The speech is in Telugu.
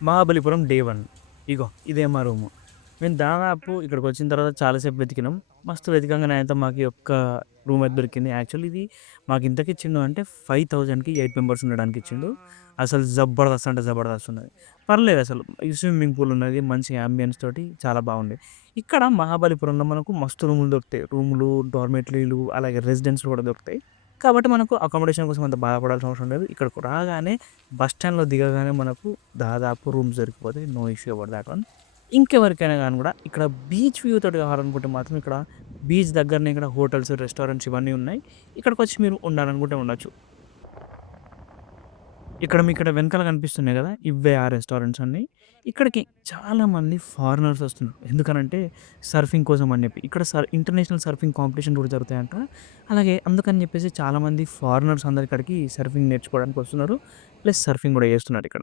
మహాబలిపురం డే 1 ఇగో ఇదే మా రూము. మేము దాదాపు ఇక్కడికొచ్చిన తర్వాత చాలా సేపు వెతికినాం. మస్తు వెతికంగానే అయితే మాకు ఈ ఒక్క రూమ్ అయితే దొరికింది. యాక్చువల్లీ ఇది మాకు ఇంతకిచ్చిండు అంటే 5000కి 8 మెంబర్స్ ఉండడానికి ఇచ్చిండు. అసలు జబర్దస్త్ అంటే జబర్దస్త్ ఉన్నది. పర్లేదసలు. ఈ స్విమ్మింగ్ పూల్ ఉన్నది. మంచి యాంబియన్స్ తోటి చాలా బాగుంది. ఇక్కడ మహాబలిపురంలో మనకు మస్తు రూములు దొరుకుతాయి. రూములు, డార్మెటరీలు అలాగే రెసిడెన్స్‌లు కూడా దొరుకుతాయి. కాబట్టి మనకు అకామిడేషన్ కోసం అంత బాధపడాల్సిన అవసరం లేదు. ఇక్కడికి రాగానే బస్ స్టాండ్‌లో దిగగానే మనకు దాదాపు రూమ్స్ దొరికిపోతాయి. No issue about that one. ఇంకెవరికైనా గాని గూడా ఇక్కడ బీచ్ వ్యూ తోటి కావాలనుకుంటే మాత్రం ఇక్కడ బీచ్ దగ్గరనే ఇక్కడ హోటల్స్, రెస్టారెంట్స్ ఇవన్నీ ఉన్నాయి. ఇక్కడికొచ్చి మీరు ఉండాలనుకుంటే ఉండొచ్చు. ఇక్కడ వెనకాల కనిపిస్తున్నాయి గదా! ఇవ్వే ఆ రెస్టారెంట్స్ అన్నీ. ఇక్కడికి చాలామంది ఫారినర్స్ వస్తున్నారు. ఎందుకనంటే సర్ఫింగ్ కోసం అని జెప్పి. ఇక్కడ ఇంటర్నేషనల్ సర్ఫింగ్ కాంపిటీషన్ కూడా జరుగుతాయంట. అలాగే అందుకని జెప్పేసి చాలామంది ఫారినర్స్ అందరూ ఇక్కడికి సర్ఫింగ్ నేర్చుకోవడానికి వస్తున్నారు. ప్లస్ సర్ఫింగ్ గూడా చేస్తున్నారిక్కడ.